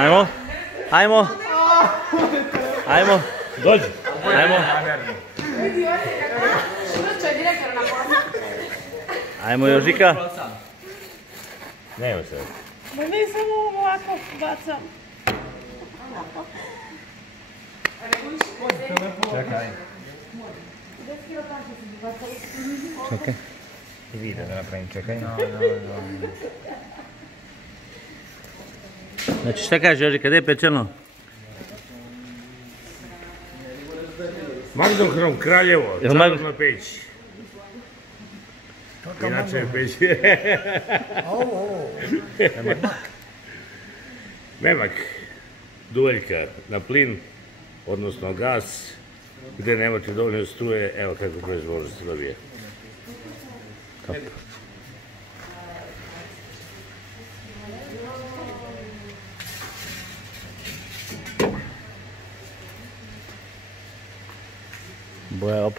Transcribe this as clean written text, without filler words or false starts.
Ajmo. Ajmo. Ajmo. Dođi. Ajmo. Ajmo Jožika. Nema se. Ma ne samo ovako bacam. Čekaj. Čekaj. I video da napravim, čekaj. Znači šta kaže Jožika, gdje je pečeno? Magnohrom Kraljevo, Jel čarobna peć. Inače peć. Memak, duvaljka na plin, odnosno gas, gdje nemate dovoljno struje, evo kako proizvod se dobije. Kap. Boja op.